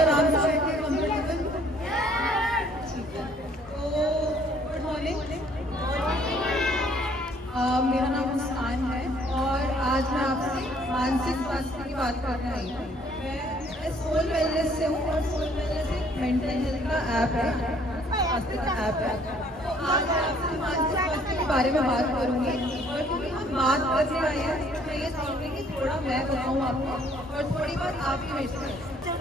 आराम से बैठे कंफर्टेबल? ठीक है, तो गुड मॉर्निंग। मेरा नाम मुस्कान है और आज मैं आपसे मानसिक स्वास्थ्य की बात करने आई हूँ। मैं सोल वेलनेस से हूँ और सोल वेलनेस एक मेंटल हेल्थ का ऐप है, स्वास्थ्य का ऐप है। तो आज मैं आपसे मानसिक स्वास्थ्य के बारे में बात करूँगी और क्योंकि हम बात करने आए हैं तो मैं ये चाहूँगी कि थोड़ा मैं बताऊँ आपको और थोड़ी बात आप ही मेरे से।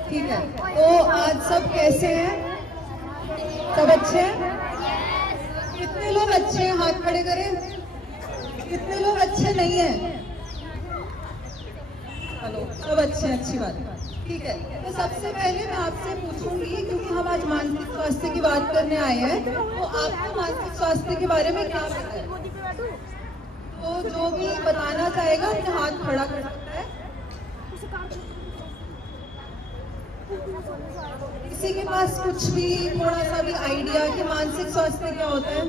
ठीक है, तो आज सब कैसे हैं? सब अच्छे हैं? कितने लोग अच्छे हैं? हाथ खड़े करें। कितने लोग अच्छे नहीं हैं? हेलो, सब अच्छे हैं, अच्छी बात है। ठीक है, तो सबसे पहले मैं आपसे पूछूंगी क्योंकि हम आज मानसिक स्वास्थ्य की बात करने आए हैं, तो आपको मानसिक स्वास्थ्य के बारे में क्या पता है? तो जो भी बताना चाहेगा अपने हाथ खड़ा कर सकता है। किसी के पास कुछ भी थोड़ा सा भी आइडिया कि मानसिक स्वास्थ्य क्या होता है?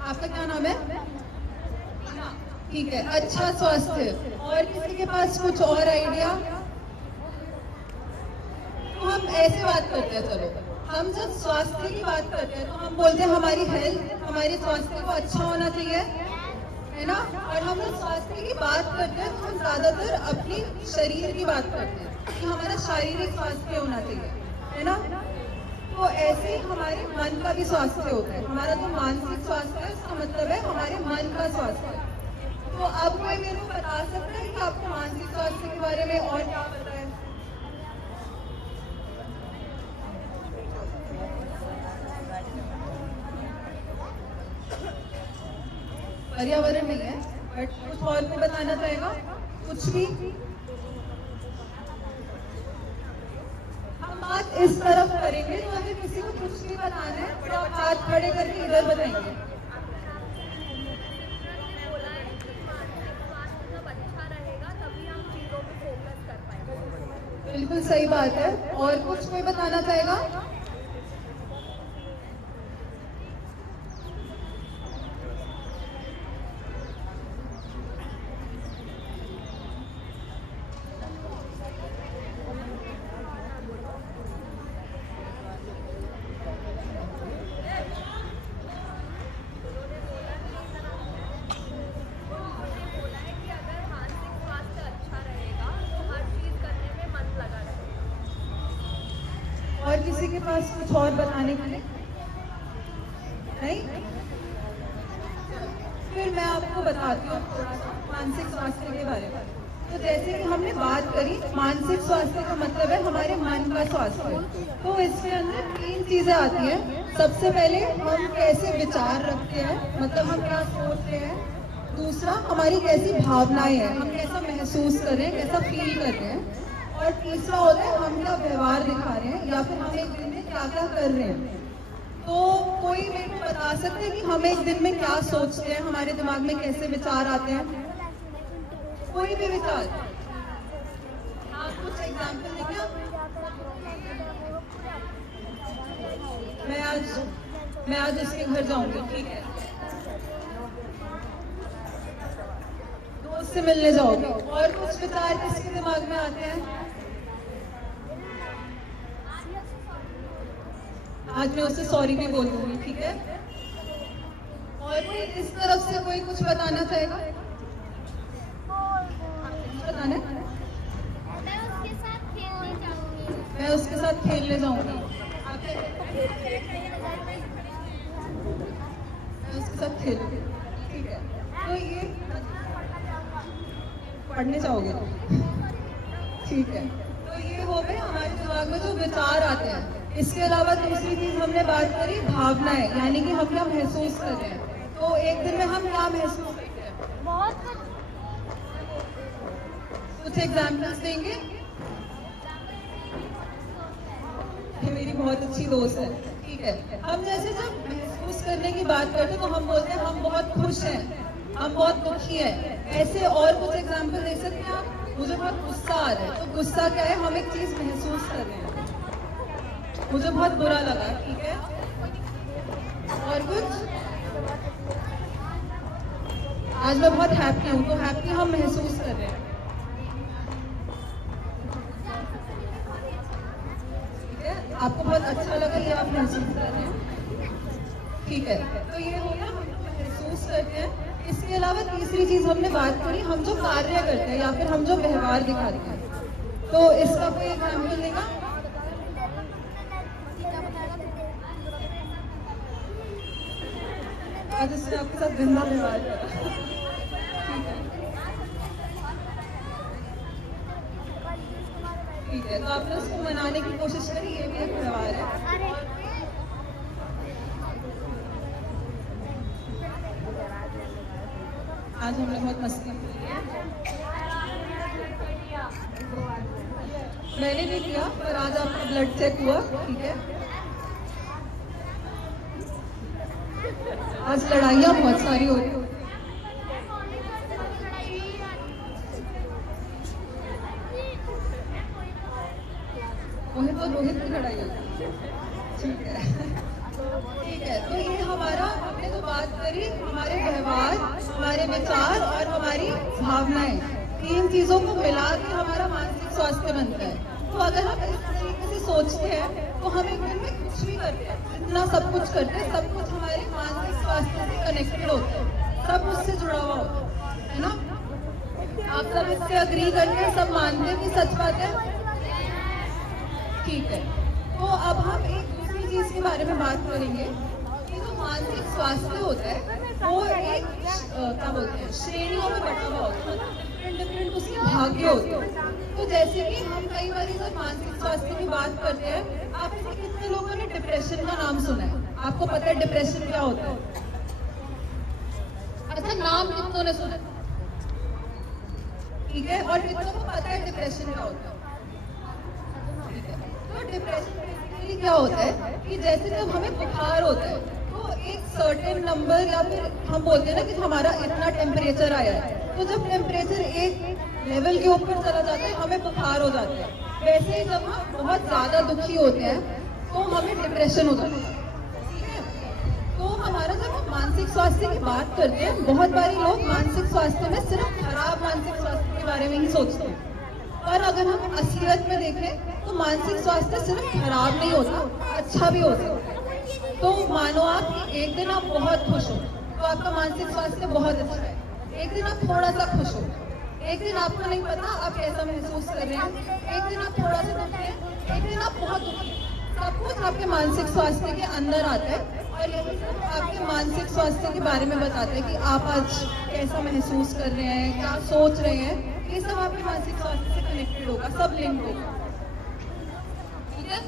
आपका क्या नाम है? ठीक है, अच्छा स्वास्थ्य। और किसी के पास कुछ और आइडिया? तो हम ऐसे बात करते हैं, चलो हम जब स्वास्थ्य की बात करते हैं तो हम बोलते हैं हमारी हेल्थ, हमारे स्वास्थ्य को अच्छा होना चाहिए, है ना? और हम जब स्वास्थ्य की बात करते हैं तो हम ज्यादातर अपनी शरीर की बात करते हैं कि हमारा शारीरिक स्वास्थ्य होना चाहिए, है ना? तो ऐसे ही हमारे मन का भी स्वास्थ्य होता है। हमारा जो मानसिक स्वास्थ्य है उसका मतलब है हमारे मन का स्वास्थ्य। तो अब कोई मेरे को बता सकता है कि आपको मानसिक स्वास्थ्य के बारे में और क्या पता है? पर्यावरण नहीं है, बट कुछ और भी बताना चाहेगा? कुछ भी? हम बात इस तरफ करेंगे, तो अगर किसी को कुछ भी बताना है तो आप हाथ खड़े करके इधर बताएंगे। बिल्कुल सही बात है। और कुछ कोई बताना चाहेगा? और किसी के पास कुछ और बताने के लिए? नहीं? फिर मैं आपको बताती हूँ थोड़ा सा मानसिक स्वास्थ्य के बारे में। तो जैसे कि हमने बात करी, मानसिक स्वास्थ्य का मतलब है हमारे मन का स्वास्थ्य। तो इसके अंदर 3 चीजें आती हैं। सबसे पहले हम कैसे विचार रखते हैं, मतलब हम क्या सोचते हैं। दूसरा, हमारी कैसी भावनाएं हैं, हम कैसा महसूस कर रहे हैं, कैसा फील कर रहे हैं। और तीसरा होता है हम क्या व्यवहार दिखा रहे हैं या फिर हम एक दिन में क्या क्या कर रहे हैं। तो कोई मेरे को बता सकते हैं कि हम एक दिन में क्या सोचते हैं, हमारे दिमाग में कैसे विचार आते हैं? कोई भी विचार? आप कुछ एग्जाम्पल देंगे? मैं आज इसके घर जाऊंगी, ठीक है? दोस्त से मिलने जाओगे। और कुछ विचार किसके दिमाग में आते हैं? आज मैं उससे सॉरी भी बोल दूंगी, ठीक है? और कोई इस तरफ से कोई कुछ बताना चाहेगा? बताना है? मैं उसके साथ खेलने जाऊंगी। मैं उसके साथ खेलूंगी, ठीक है? तो ये पढ़ने जाओगे, ठीक है? तो ये हो गए हमारे दिमाग में जो विचार आते हैं। इसके अलावा दूसरी चीज हमने बात करी भावनाएं, यानी कि हम क्या महसूस कर रहे हैं। तो एक दिन में हम क्या महसूस करते हैं? कुछ एग्जाम्पल्स देंगे? ये मेरी बहुत अच्छी दोस्त है, ठीक है? हम जैसे जब महसूस करने की बात करते हैं तो हम बोलते हैं हम बहुत खुश हैं, हम बहुत दुखी हैं। ऐसे और कुछ एग्जाम्पल दे सकते हैं आप? मुझे बहुत गुस्सा आ रहा है। तो गुस्सा क्या है? हम एक चीज महसूस कर रहे हैं। मुझे बहुत बुरा लगा, ठीक है। और कुछ, आज मैं बहुत हैप्पी हूँ, तो हैप्पी हम महसूस कर रहे हैं, ठीक है। आपको बहुत अच्छा लगा ये आप महसूस कर रहे हैं, ठीक है। तो ये हो गया हम महसूस करते हैं। इसके अलावा तीसरी चीज हमने बात करी, हम जो कार्य करते हैं या फिर हम जो व्यवहार दिखाते हैं। तो इसका कोई एग्जाम्पल देगा? आज इसने आपके साथ गंदा व्यवहार करा, ठीक है, ठीक है। तो आपने उसको मनाने की कोशिश करी, ये भी एक व्यवहार है। आज हमने बहुत मस्ती की है, मैंने भी किया, पर आज आपका ब्लड चेक हुआ, ठीक है। आज लड़ाइयाँ बहुत सारी हो रही, वही तो रोहित की लड़ाई होती है, ठीक है, ठीक है। तो ये हमारा, हमने तो बात करी हमारे व्यवहार, हमारे विचार और हमारी भावनाएं, तीन चीजों को मिला के हमारा मानसिक स्वास्थ्य बनता है। तो अगर हम इस तरीके से सोचते हैं तो हम एक दिन में कुछ भी करते हैं, इतना सब कुछ करते हैं, सब कुछ हमारे मानसिक स्वास्थ्य से कनेक्टेड होता है, सब उससे जुड़ा हुआ होता है ना। आप सब इससे अग्री करते हैं, सब मानते हैं कि सच बात है, ठीक है। तो अब हम एक दूसरी चीज के बारे में बात करेंगे कि जो मानसिक स्वास्थ्य होता है वो एक क्या बोलते हैं, श्रेणियों में बटा हुआ होता है, डिफरेंट डिफरेंट उसके भाग्य होते हैं। तो जैसे कि हम कई बार जब मानसिक स्वास्थ्य की बात करते हैं, आप में कितने लोगों ने डिप्रेशन का नाम सुना है? आपको पता है डिप्रेशन क्या होता है? अच्छा, नाम कितनों ने सुना, ठीक है। और कितनों को पता है डिप्रेशन क्या होता है? ठीक है। तो डिप्रेशन बेसिकली क्या होता है कि जैसे जब हमें बुखार होता है तो एक सर्टेन नंबर, या फिर हम बोलते हैं ना कि हमारा इतना टेम्परेचर आया है, तो जब टेम्परेचर एक लेवल के ऊपर चला जाता है हमें बुखार हो जाता है। वैसे ही जब हम बहुत ज्यादा दुखी होते हैं तो हमें डिप्रेशन हो जाता है, ठीक है। तो हमारा जब हम मानसिक स्वास्थ्य की बात करते हैं, बहुत बारी लोग मानसिक स्वास्थ्य में सिर्फ खराब मानसिक स्वास्थ्य के बारे में ही सोचते हैं, पर अगर हम असलियत में देखें तो मानसिक स्वास्थ्य सिर्फ खराब नहीं होता, अच्छा भी होता है। तो मानो आप एक दिन आप बहुत खुश हो तो आपका मानसिक स्वास्थ्य बहुत अच्छा है, एक दिन आप थोड़ा सा खुश हो, एक दिन आपको नहीं पता आप कैसा महसूस कर रहे हैं, एक दिन आप थोड़ा सा दुखी हैं, एक दिन आप बहुत दुखी हैं। सब कुछ आपके मानसिक स्वास्थ्य के अंदर आता है, और यही सब आपके मानसिक स्वास्थ्य के बारे में बताते हैं कि आप आज कैसा महसूस कर रहे हैं, क्या सोच रहे हैं, ये सब आपके मानसिक स्वास्थ्य से कनेक्टेड होगा, सब लिंक होगा, ठीक है।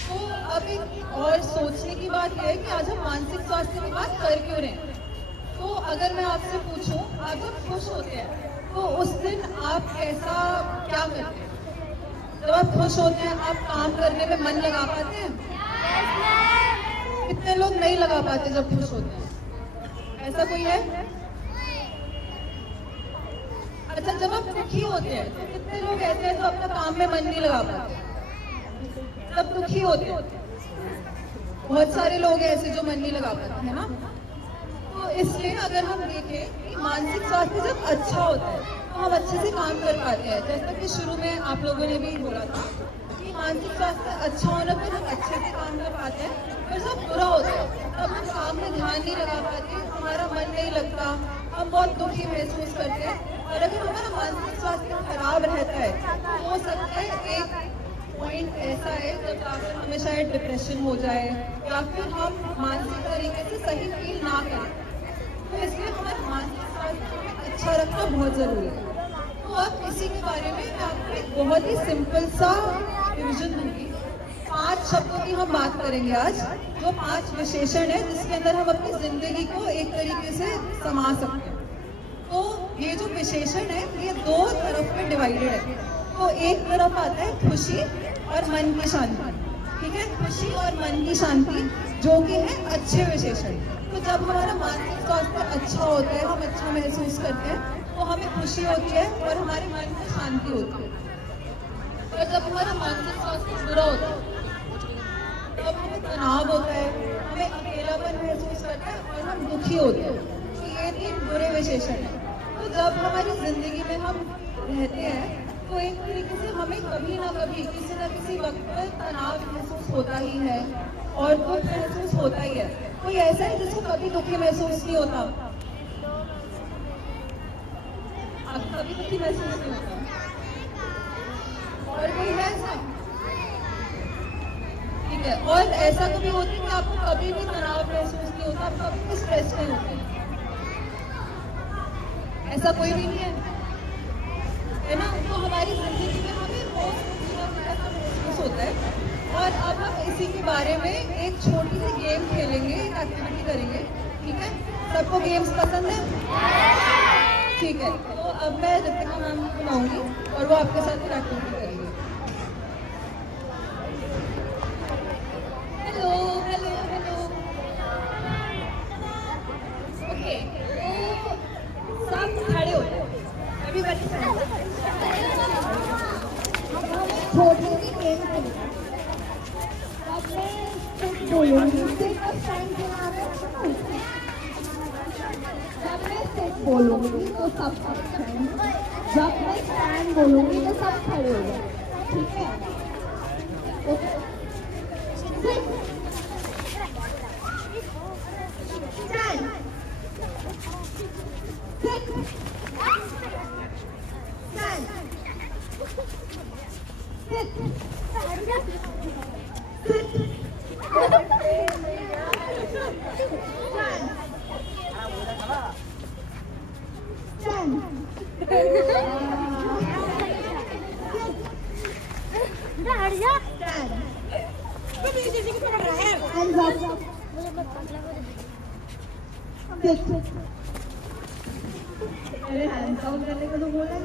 तो अब एक और सोचने की बात यह है कि आज हम मानसिक स्वास्थ्य की बात कर क्यों रहे हैं। तो अगर मैं आपसे पूछूं, आप जब खुश होते हैं तो उस दिन आप कैसा क्या करते हैं? जब आप खुश होते हैं आप काम करने में मन लगा पाते हैं? कितने लोग नहीं लगा पाते जब खुश होते हैं? ऐसा कोई है? अच्छा, जब आप दुखी होते हैं तो कितने लोग ऐसे हैं जो अपना काम में मन नहीं लगा पाते? जब दुखी होते हैं बहुत सारे लोग ऐसे जो मन नहीं लगा पाते हैं ना। तो इसलिए अगर हम देखें कि मानसिक स्वास्थ्य जब अच्छा होता है तो हम अच्छे से काम कर पाते हैं। जैसा कि शुरू में आप लोगों ने भी बोला था कि मानसिक स्वास्थ्य अच्छा होने पर हम अच्छे से काम कर पाते हैं, पर जब बुरा होता है तब हम काम में ध्यान नहीं लगा पाते, हमारा मन नहीं लगता, हम बहुत दुखी महसूस करते हैं। और अगर हमारा मानसिक स्वास्थ्य खराब रहता है तो हो सकता है एक पॉइंट ऐसा है जब जाकर हमें शायद डिप्रेशन हो जाए या फिर हम मानसिक तरीके से सही फील ना करें। तो इसलिए हमारे मानसिक स्वास्थ्य अच्छा रखना बहुत जरूरी है। तो अब इसी के बारे में मैं आपको एक बहुत ही सिंपल सा डिवीजन दूंगी। 5 शब्दों की हम बात करेंगे आज, जो 5 विशेषण है जिसके अंदर हम अपनी जिंदगी को एक तरीके से समा सकते हैं। तो ये जो विशेषण है ये 2 तरफ में डिवाइडेड है। तो एक तरफ आता है खुशी और मन की शांति, ठीक है, खुशी और मन की शांति जो कि है अच्छे विशेषण। तो जब हमारा मानसिक स्वास्थ्य अच्छा होता है, हम अच्छा महसूस करते हैं, तो हमें खुशी होती है और हमारे मन में शांति होती है। और जब हमारा मानसिक स्वास्थ्य बुरा होता है तब हमें तनाव होता है, हमें अकेलापन महसूस करता है और हम दुखी होते हैं। तो ये 3 बुरे विशेषण है। तो जब हमारी जिंदगी में हम रहते हैं तो एक तरीके से हमें कभी ना कभी किसी न किसी वक्त पर तनाव महसूस होता ही है और दुख महसूस होता ही है। कोई ऐसा है जिसको कभी दुखी महसूस नहीं होता? आपको कभी दुखी महसूस नहीं होता? और कोई है ऐसा? ठीक है। और ऐसा कभी होता है कि आपको कभी भी तनाव महसूस नहीं होता, आप कभी भी स्ट्रेस नहीं होते? ऐसा कोई भी नहीं है ना? तो हमारी जिंदगी में हमें रोज महसूस होता है। और अब हम इसी के बारे में एक छोटी सी गेम खेलेंगे, एक एक्टिविटी करेंगे। ठीक है? सबको गेम्स पसंद है? ठीक है। तो अब मैं ऋतिका नाम बुलाऊंगी और वो आपके साथ एक एक्टिविटी करेंगे। Hello hello hello. ओके, तो सब खड़े हो जाओ। एवरीबॉडी छोटी सी गेम खेलेंगे। बोलूंगी जब मैं सिट बोलूंगी तो सब जब मैं स्टैंड बोलूंगी तो सब खड़े हो जाए। ठीक है? अरे हैंड्स डाउन करने को तो बोला है।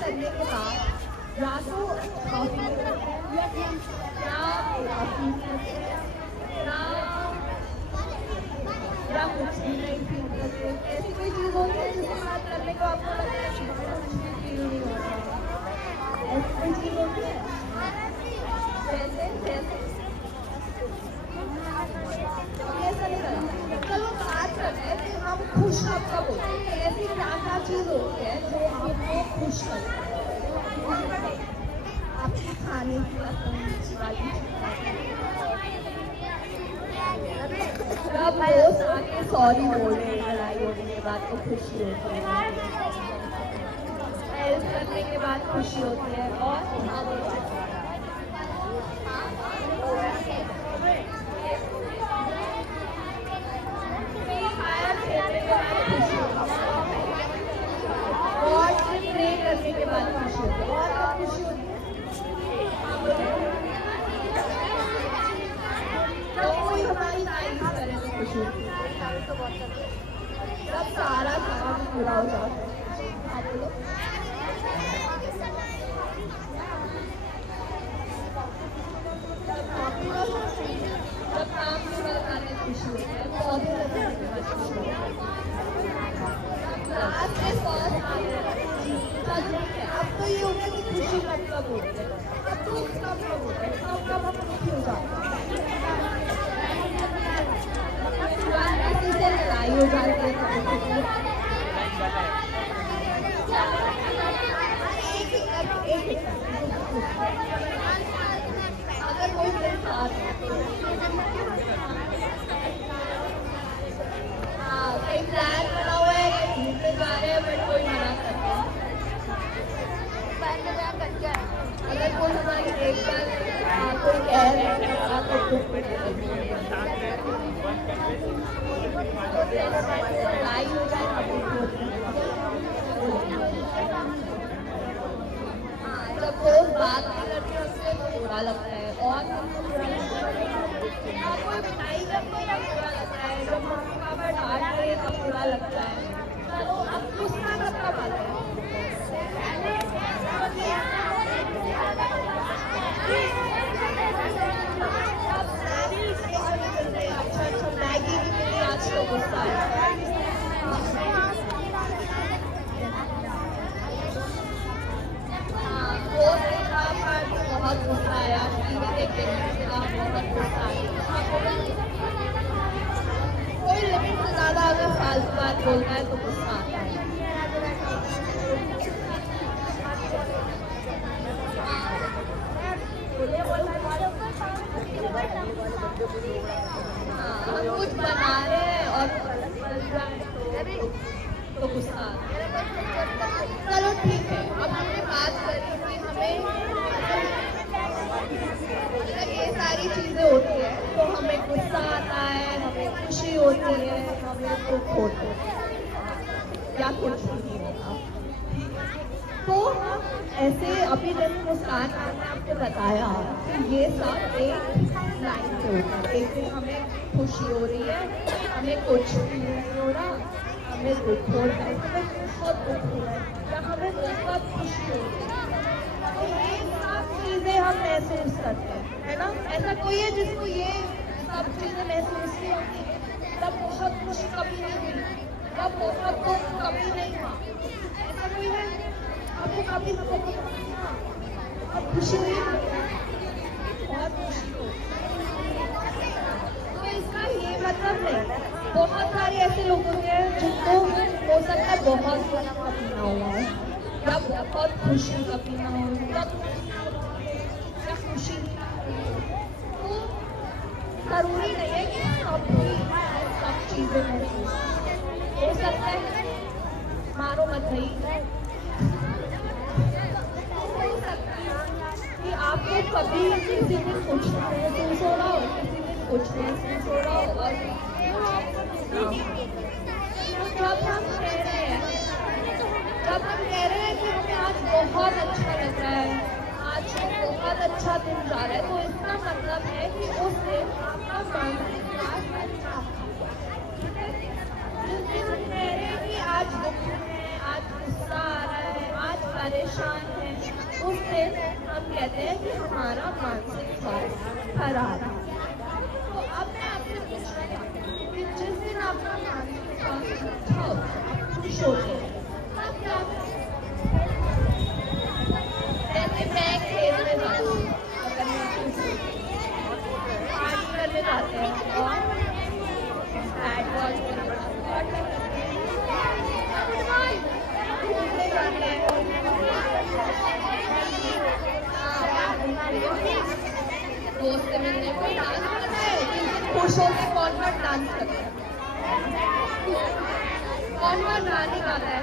करने के बाद या तो या कुछ भी नहीं फील करते। ऐसी कोई चीज होती है जिसके साथ करने को आपको लगता है फील नहीं होता? ऐसी कोई चीज होती है? जैसे ऐसा नहीं करना। चलो बात करते हैं कि हम खुश कब होते हैं। ऐसी क्या चीज होती है जो आपको खुश करती है? आपके खाने की जब दोस्त आके सॉरी बोले, लड़ाई होने के बाद तो खुशी होती है, हेल्प करने के बाद खुशी होती है, और प्रे करने के बाद खुशी होती है। और खुशी होती है तो कोई हमारी तारीफ करे तो खुशी होती है। जब सारा काम पूरा हो जाता है, आप बोलो, जब काम पूरा करने में खुशी होती है, पौधे लगाने के बाद खुशी होती है। अब तो ये होता है कि खुशी कब होती है, अब तो कब होता है, कब हम दुखी हो जाते हैं, किसी से लड़ाई हो जाती है। अगर कोई मेरे साथ कहीं प्लान बना हुआ है, घूमने जा रहे हैं, बट कोई मना करता है, अगर कोई हमारी देखभाल कोई कह रहे हैं तो लड़ाई हो जाए जब लोग बात नहीं करते उससे बुरा लगता है और कोई बुराई करते हैं बुरा लगता है जब मम्मी पापा डांट रहे हैं तब बुरा लगता है तो अब गुस्सा करना पड़ता है अच्छा मैगी भी मिली आज तो गुस्सा है बहुत गुस्सा आया बहुत गुस्सा आया कोई लिमिट से ज्यादा अगर फालतू बात बोलना है तो गुस्सा आता है हम कुछ बना रहे हैं और तो गुस्सा आता है चलो ठीक है अब हमने बात करी कि हमें ये सारी चीजें होती है तो हमें गुस्सा आता है हमें खुशी होती है हमें दुख होता है या कुछ नहीं होता तो ऐसे अभी जैसे मुस्कान मैंने आपको बताया कि ये सब एक लाइन से होता है एक दिन हमें खुशी हो रही है हमें कुछ नहीं हो रहा हमें दुख हो रहा है हमें बहुत दुख हो रहा है या हमें बहुत खुशी हो रही है तो ये सब चीजें हम महसूस करते हैं है ना ऐसा कोई है जिसको ये सब चीजें महसूस नहीं होती तब बहुत खुशी कभी नहीं हुई तब बहुत दुख कभी नहीं हुआ ऐसा कोई है आपको काफी अब खुशी हुई बहुत खुशी हो तो इसका ये मतलब नहीं बहुत सारे ऐसे लोग होते हैं जिनको हो सकता है बहुत ज्यादा कभी ना हुआ है या बहुत खुशी कभी ना हो या खुशी तो जरूरी नहीं है कि सब चीजें महसूस हो सकता है मारो मत भाई कि आपको कभी किसी दिन कुछ महसूस हो रहा हो किसी दिन कुछ महसूस हो रहा हो और जब हम कह रहे हैं कि हमें आज बहुत अच्छा लग रहा है आज बहुत अच्छा दिन जा रहा है तो इसका मतलब है कि उस दिन आपका मानसिक स्वास्थ्य अच्छा जिस दिन हम कह रहे हैं कि आज दुख है आज गुस्सा आ रहा है आज परेशान है उस दिन हम कहते हैं कि हमारा मानसिक स्वास्थ्य खराब है तो अब मैं आपसे पूछ रही हूँ कि जिस दिन आपका मानसिक स्वास्थ्य अच्छा हो खुश होते हैं तब क्या जैसे मैं खेलने जाती हूँ अगर मैं पार्टी करने जाते हैं और बैट बॉल घूमने जाते हैं दोस्त से मिलने कोई डांस करता है खुश होकर कौन डांस करता है कौन गाने गाता है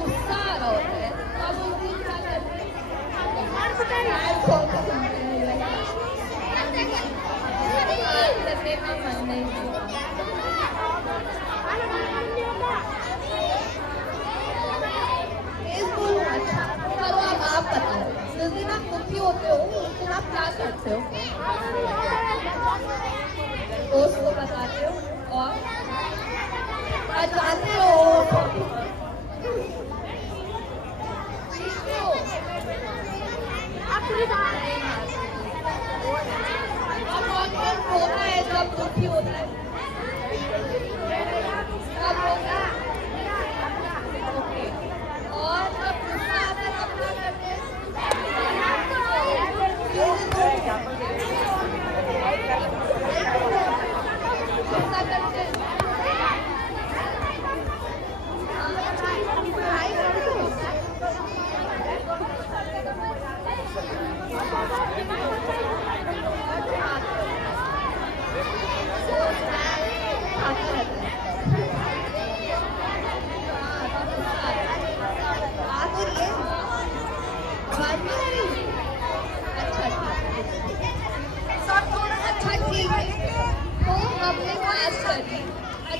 गुस्सा आ रहा होता है तब उस दिन क्या करते हैं करने का मन नहीं अच्छा करो अब आप बताओ जिस दिन आप दुखी होते हो उस दिन आप क्या करते हो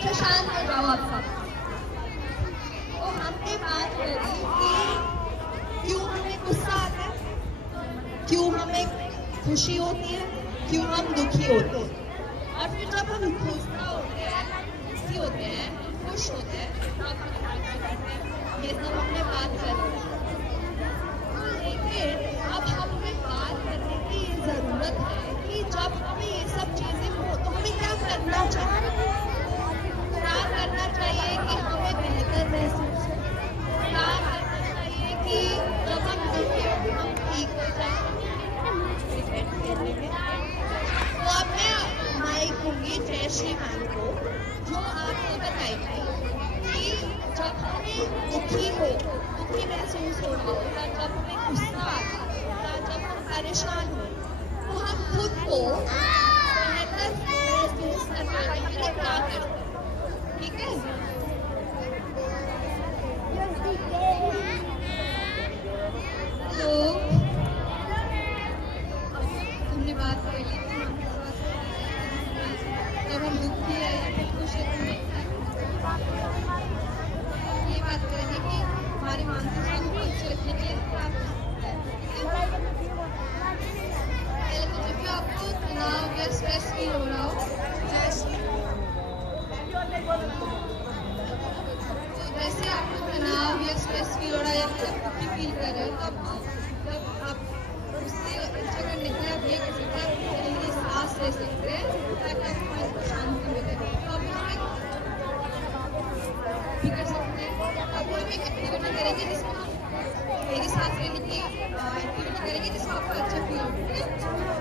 अच्छा शांत हो जाओ आप सब। तो हमने बात करी कि क्यों हमें गुस्सा आता है, क्यों हमें खुशी होती है, क्यों हम दुखी होते हैं, और फिर जब हम गुस्सा होते हैं, दुखी होते हैं, खुश होते हैं, तब हम क्या करते हैं, ये सब हमने बात करी। लेकिन अब हमें बात करने की जरूरत है कि जब हमें ये सब चीजें हो तो हमें क्या करना चाहिए, क्या करना चाहिए कि हमें बेहतर महसूस हो, क्या करना चाहिए कि जब हम दुखी हो हम ठीक हो जाए। तो अब मैं माइक दूंगी जयश्री मैम को, जो आपको बताएगी कि जब हमें दुखी महसूस हो रहा होगा, जब हमें गुस्सा आता है, जब हम परेशान हो, तो हम खुद को बेहतर महसूस करने के लिए क्या करते हैं, ठीक है? तो हमने बात कर ली जब हम दुखी है या फिर खुश है, ये बात करेंगे कि हमारे मानसिक स्वास्थ्य को अच्छे रखने के लिए क्या कर सकते हैं। जब भी आपको तनाव या स्ट्रेस फील हो रहा हो, तो जैसे आपको तनाव या स्ट्रेस फील हो रहा है या फिर आप दुखी फील कर रहे हो, तो जब आप उससे अच्छा करने के लिए आप ये कर सकते हैं, गहरी सांस ले सकते हैं ताकि आपको मन को शांति मिले। तो अभी हम भी कर सकते हैं, अभी हम एक एक्टिविटी करेंगे जिसमें हम गहरी सांस लेने की एक्टिविटी करेंगे जिसमें आपको अच्छा फील होगा।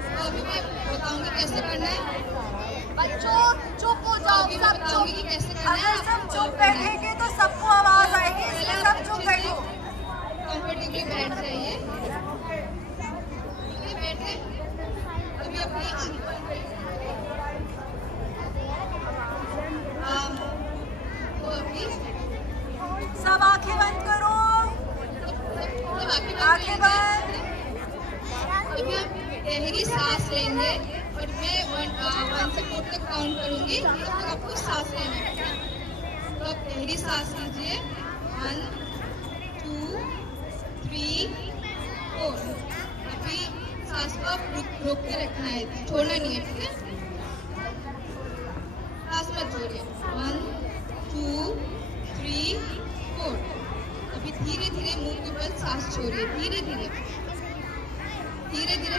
तो अभी मैं बताऊंगी कैसे करना है। बच्चों चुप हो जाओ, अभी मैं बताऊंगी कि कैसे करना है। अगर सब चुप बैठेंगे तो सबको आवाज आएगी, इसलिए सब चुप बैठो। कंफर्टेबली बैठ जाइए, बैठे। अभी अपनी सब आंखें बंद करो, आंखें बंद। अभी आप गहरी सांस लेंगे और मैं 1 से 4 तक काउंट करूंगी, तब तक आपको सांस लेना है। तो आप गहरी सांस लीजिए, 1 2 3 4। अभी सांस को आप रोक के रखना है, छोड़ना नहीं है, ठीक है? सांस मत छोड़िए। 1 2 3 4। अभी धीरे धीरे मुंह के बल सांस छोड़िए, धीरे धीरे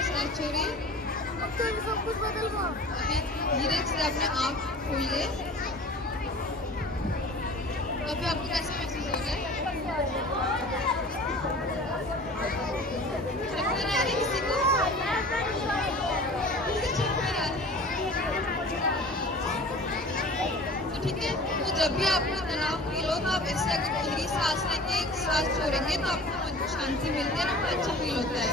सांस छोड़िए। अभी धीरे से अपने आँख खोलिए। अभी आपको कैसे महसूस हो रहा है? चक्कर आ रही है किसी को? किसी चक्कर आ रही है? तो ठीक है, तो जब भी आपको तनाव फील हो तो आप ऐसे अगर गहरी सांस लेके सांस छोड़ेंगे तो आपको मन को शांति मिलती है ना, अच्छा फील होता है।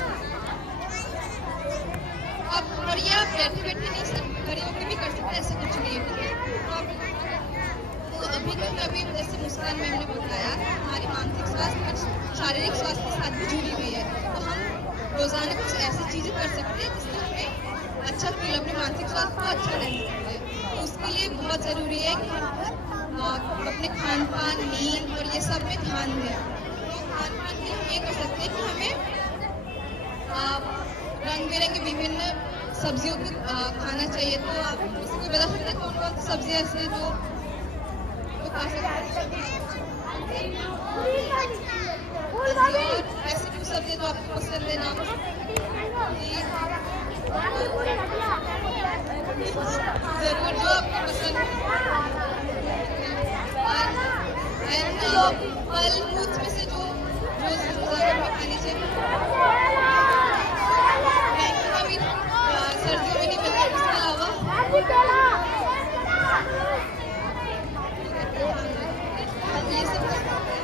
अब और ये आप बैठे बैठे नहीं, सब खड़े होकर भी कर सकते हैं, ऐसा कुछ नहीं है। तो अभी जैसे मुस्कान मैम ने बताया, हमारे मानसिक स्वास्थ्य और शारीरिक स्वास्थ्य के साथ भी जुड़ी हुई है। तो हम रोजाना कुछ ऐसी चीजें कर सकते हैं जिससे हमें अच्छा फील, अपने मानसिक स्वास्थ्य को अच्छा रह सकते हैं। तो उसके लिए बहुत जरूरी है कि हम अपने खान पान, नींद और ये सब में ध्यान दें। तो खान पान के लिए हम ये कर सकते हैं कि हमें रंग बिरंगे विभिन्न सब्जियों को खाना चाहिए। तो आप किसी को बता सकते हैं कौन कौन सी सब्जियां ऐसी हैं जो खा सकते हैं? ऐसी कोई सब्जी जो आपको पसंद है ना? जरूर जो आपको पसंद है। फल फ्रूट्स में से जो रोजाना में खानी चाहिए। सर्दियों में नहीं मिलता, इसके अलावा ये सब कर सकते हैं।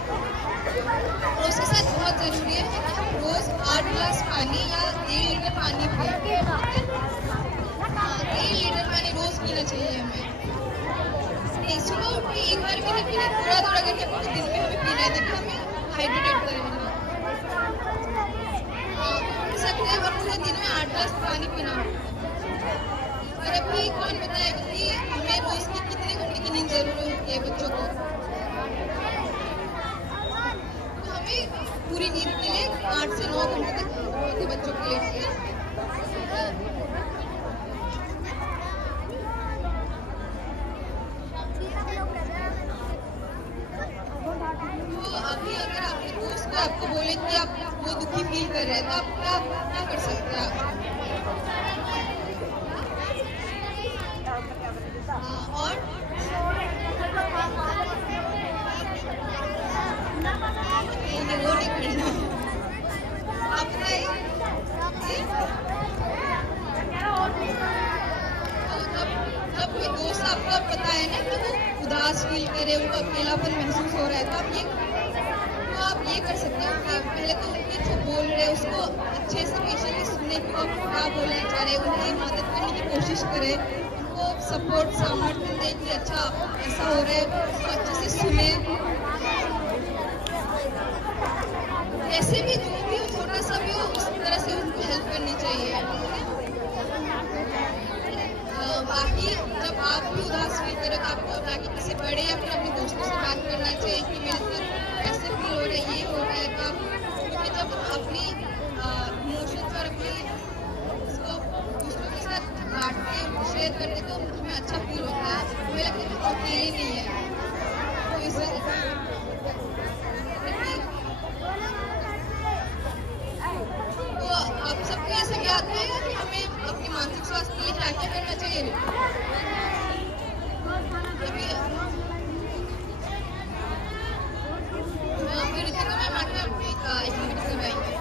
और उसके साथ बहुत जरूरी है कि हम रोज 8 गिलास पानी या 1 लीटर पानी पिए। 1 लीटर पानी रोज पीना चाहिए हमें। नहीं, सुबह उठ के एक बार भी नहीं पीना, थोड़ा थोड़ा करके पूरे दिन में हमें पीना है ताकि हमें हाइड्रेटेड करेंगे। सकते हैं और पूरे दिन में 8 गिलास पानी पीना होगा। और अभी कौन बताएगा कि हमें रोज की कितने घंटे की नींद जरूरी है? चाहिए बच्चों को, तो हमें पूरी नींद के लिए 8 से 9 घंटे तक के बच्चों के लिए चाहिए। तो अभी अगर आपके दोस्त को आपको बोले कि आप वो दुखी फील कर रहे हैं तो आप क्या कर सकते हैं आप? और नहीं वो नहीं करना। आप बताइए जब कोई दोस्त आपको पता है ना कि वो उदास फील करे, वो अकेलापन महसूस हो रहा है, तो आप ये कर सकते हो कि पहले तो उनके जो बोल रहे हैं उसको अच्छे से पेशेंटली सुनने की, वो क्या बोलना चाह रहे हैं उनकी मदद करने की कोशिश करें, उनको सपोर्ट समर्थन दें कि अच्छा ऐसा हो रहा है, उसको अच्छे से सुने। कैसे भी जो भी हो, छोटा सा भी हो, उस तरह से उनको हेल्प करनी चाहिए। बाकी जब आप भी उदास फील करो तो आपको जाके किसी बड़े या फिर अपने दोस्तों से बात करना चाहिए कि मेरे साथ ऐसे फील हो रहा है, ये हो रहा है। तो क्योंकि जब अपनी इमोशंस और अपनी उसको दूसरों के साथ बांटते शेयर करते तो हमें अच्छा फील होता है, हमें लगता है कि हम अकेले नहीं है। तो इस वजह से तो आप सबको ये सब याद रहेगा कि हमें अपने मानसिक स्वास्थ्य के लिए क्या क्या करना चाहिए। फिर ऋतिका मैम आके अपनी एक्टिविटी करवाएंगे।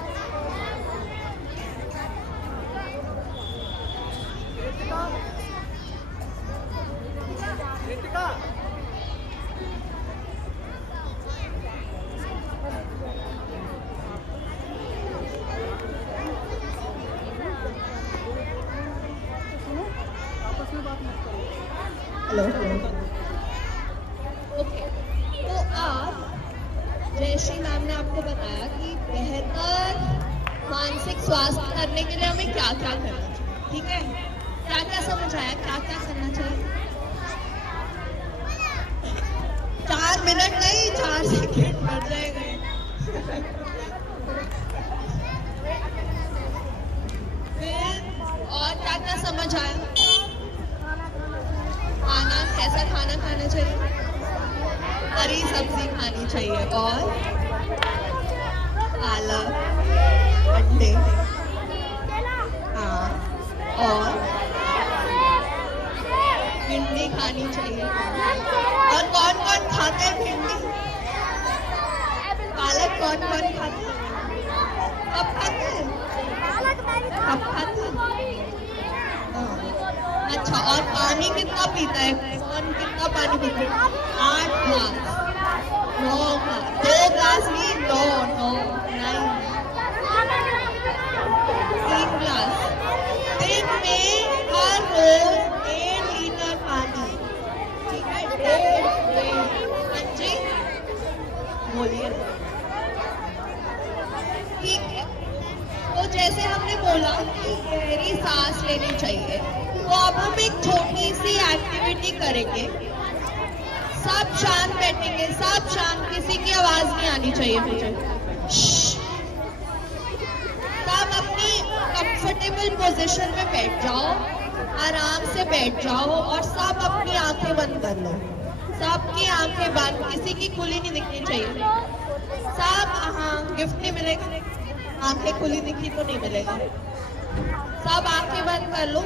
हेलो ओके, तो आप जयश्री मैम ने आपको बताया कि बेहतर मानसिक स्वास्थ्य करने के लिए हमें क्या क्या करना चाहिए, ठीक है? क्या क्या समझ आया, क्या क्या करना चाहिए? 4 मिनट नहीं, 4 सेकंड बढ़ जाएगा। फिर और क्या क्या समझ आया? खाना, कैसा खाना खाना चाहिए? हरी सब्जी खानी चाहिए और पालक, अंडे, हाँ, और भिंडी खानी चाहिए। और कौन कौन खाते हैं भिंडी? पालक कौन कौन खाते हैं? कब खाते हैं? कब खाते हैं? अच्छा, और पानी कितना पीता है? कौन कितना पानी पीता है? 8 ग्लास, 9 ग्लास, 2 ग्लास नहीं, 9, 9, 3 ग्लास। दिन में हर रोज 1 लीटर पानी, ठीक है? 1.5 जी बोलिए, ठीक है? तो जैसे हमने बोला कि गहरी सांस लेनी चाहिए, तो अब हम एक छोटी सी एक्टिविटी करेंगे। सब शांत बैठेंगे, सब शांत, किसी की आवाज नहीं आनी चाहिए मुझे। सब अपनी कंफर्टेबल पोजीशन में बैठ जाओ, आराम से बैठ जाओ और सब अपनी आंखें बंद कर लो। सबकी आंखें बंद, किसी की खुली नहीं दिखनी चाहिए। सब, हाँ, गिफ्ट नहीं मिलेगा, आंखें खुली दिखी तो नहीं मिलेगा। सब आंखें बंद कर लो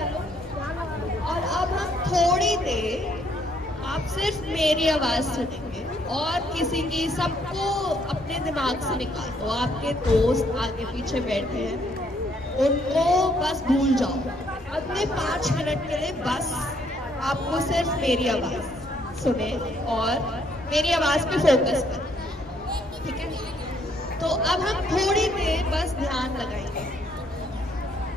और अब हम थोड़ी देर आप सिर्फ मेरी आवाज सुनेंगे और किसी की, सबको अपने दिमाग से निकाल दो। आपके दोस्त आगे पीछे बैठे हैं, उनको बस भूल जाओ। अगले 5 मिनट के लिए बस आपको सिर्फ मेरी आवाज सुने और मेरी आवाज पे फोकस करें, ठीक है? तो अब हम थोड़ी देर बस ध्यान लगाएंगे।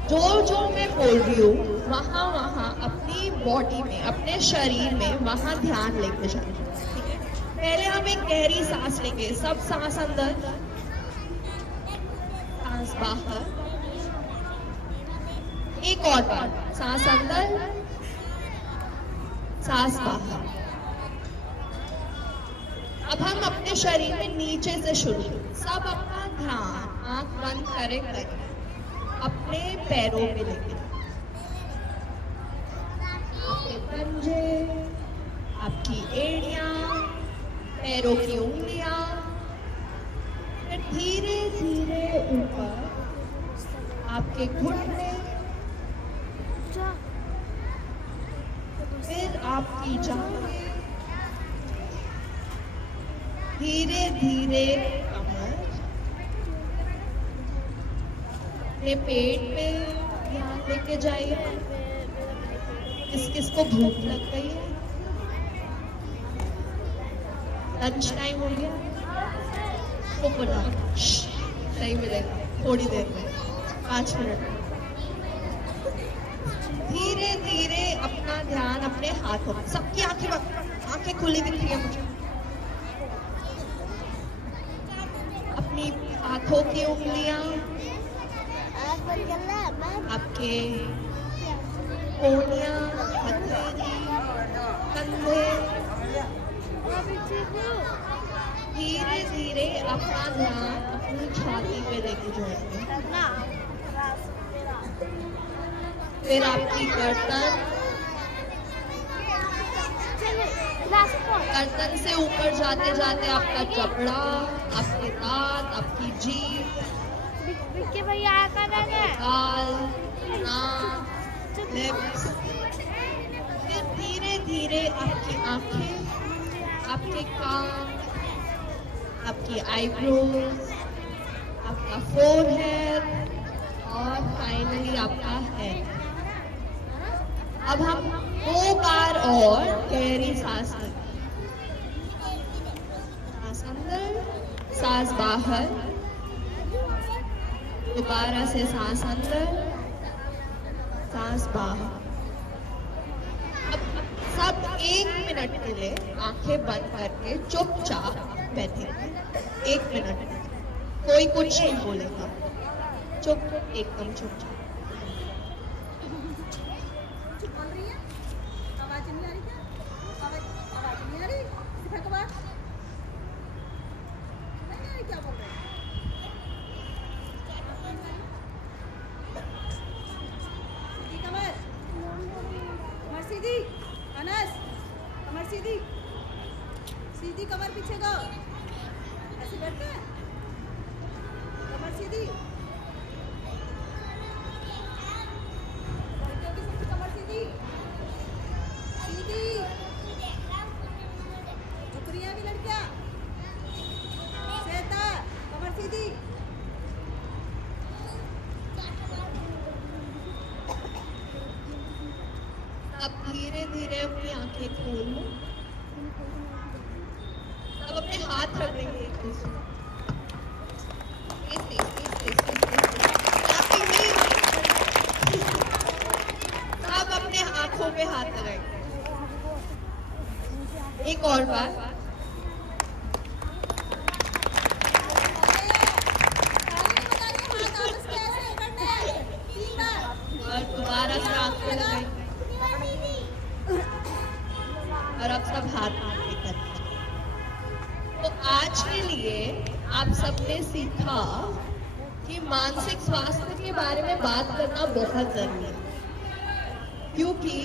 जो जो मैं बोल रही हूँ वहाँ वहाँ अपनी बॉडी में, अपने शरीर में वहाँ ध्यान लेके जाएं, ठीक है? पहले हम एक गहरी सांस लेंगे। सब सांस अंदर, सांस बाहर। एक और बार, सांस अंदर, सांस बाहर। अब हम अपने शरीर में नीचे से शुरू, सब अपना ध्यान आंख बंद करें अपने पैरों पे लेके, आपके पंजे, आपकी एड़ियां, पैरों की उंगलियां, फिर धीरे धीरे ऊपर आपके घुटने, फिर आपकी जांघें, धीरे धीरे कमर, अपने पेट पे ध्यान लेके जाइए। किस किस को भूख लग गई है? लंच टाइम हो गया, सही मिलेगा थोड़ी देर में, 5 मिनट। धीरे धीरे अपना ध्यान अपने हाथों में, सबकी आंखें खुली दिख रही है मुझे, अपनी हाथों की उंगलियां, आपके कोहनियां, हथेली, कंधे, धीरे धीरे अपना ध्यान अपनी छाती पे लेके जाएंगे। फिर आपकी गर्दन से ऊपर जाते जाते आपका जबड़ा, आपके दांत, आपकी जीभ, गाल, नाक, लिप्स। फिर धीरे धीरे आपकी आंखें, आपके कान, आपकी आईब्रोज, आपका फोरहेड और फाइनली आपका हेड। अब हम 2 बार और गहरी सांस लें, सांस अंदर, सांस बाहर, दोबारा से सांस अंदर, सांस बाहर। अब सब 1 मिनट के लिए आंखें बंद करके चुपचाप बैठेंगे। 1 मिनट, कोई कुछ नहीं बोलेगा, चुप, एकदम चुपचाप। आवाज नहीं आ रही क्या? आवाज नहीं आ रही? सिर्फ एक बार नहीं आ रही, क्या बोल रहे हैं? सीधी कमर, कमर सीधी, अनस, कमर सीधी, सीधी कमर पीछे को, ऐसे बैठते हैं, कमर सीधी, कमर सीधी, सीधी, झुकरियां भी लड़कियां, श्वेता, कमर सीधी, अब धीरे धीरे अपनी आंखें खोल लो। अब अपने हाथ रख देंगे एक दूसरे अब अपने आंखों पे हाथ लगाएंगे। एक और बार, और दोबारा से आंखें लगाएंगे और अब सब हाथ आगे करते हैं। तो आज के लिए आप सबने सीखा कि मानसिक स्वास्थ्य के बारे में बात करना बहुत जरूरी है, क्योंकि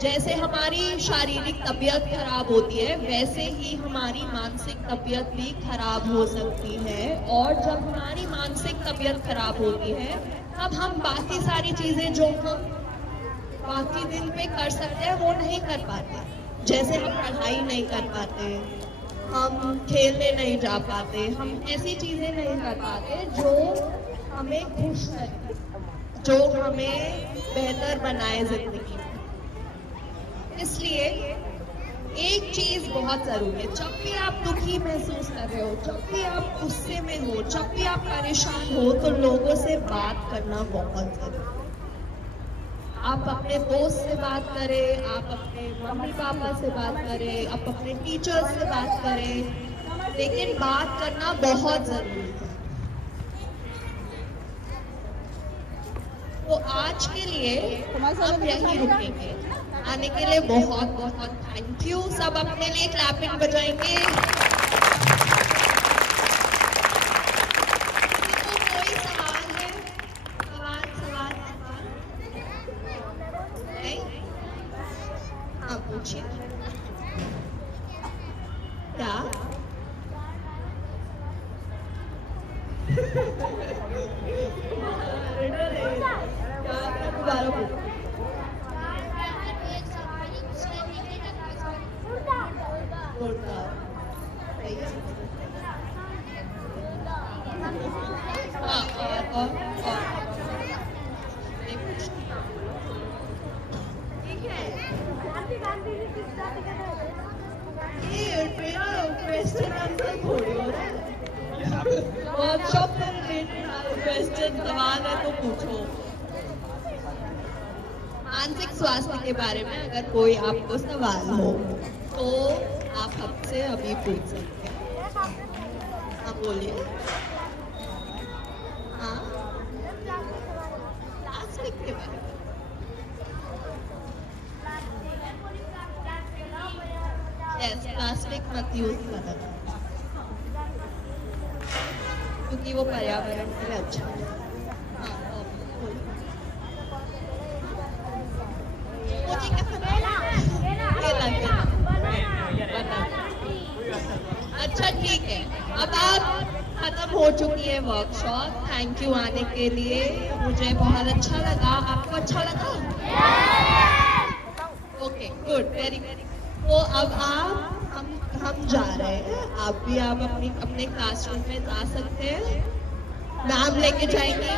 जैसे हमारी शारीरिक तबीयत खराब होती है वैसे ही हमारी मानसिक तबीयत भी खराब हो सकती है। और जब हमारी मानसिक तबीयत खराब होती है तब हम बाकी सारी चीजें जो हम बाकी दिन पे कर सकते हैं वो नहीं कर पाते। जैसे हम पढ़ाई नहीं कर पाते, हम खेलने नहीं जा पाते, हम ऐसी चीजें नहीं कर पाते जो हमें खुश करे, जो हमें बेहतर बनाए जिंदगी में। इसलिए एक चीज बहुत जरूरी है, जब भी आप दुखी महसूस कर रहे हो, जब भी आप गुस्से में हो, जब भी आप परेशान हो, तो लोगों से बात करना बहुत जरूरी है। आप अपने दोस्त से बात करें, आप अपने मम्मी पापा से बात करें, आप अपने टीचर्स से बात करें, लेकिन बात करना बहुत जरूरी है। तो आज के लिए हम यहीं रुकेंगे। आने के लिए बहुत बहुत थैंक यू। सब अपने लिए क्लैपिंग बजाएंगे। दोबारा बोलो। क्वेश्चन आंसर थोड़ी हो रहा है, वर्कशॉप से रिलेटेड क्वेश्चन सवाल है तो पूछो। मानसिक स्वास्थ्य के बारे में अगर कोई आपको सवाल हो तो आप हमसे अभी पूछ सकते हैं। आप बोलिए। हाँ, प्लास्टिक के बारे में। यस, प्लास्टिक मत यूज करना क्योंकि वो पर्यावरण के लिए अच्छा है। अच्छा ठीक है, अब आप खत्म हो चुकी है वर्कशॉप। थैंक यू आने के लिए, मुझे बहुत अच्छा लगा। आपको अच्छा लगा? Okay, good, very very. तो अब हम जा रहे हैं। आप भी अपने क्लासरूम में जा सकते हैं। मैम लेके जाएंगे।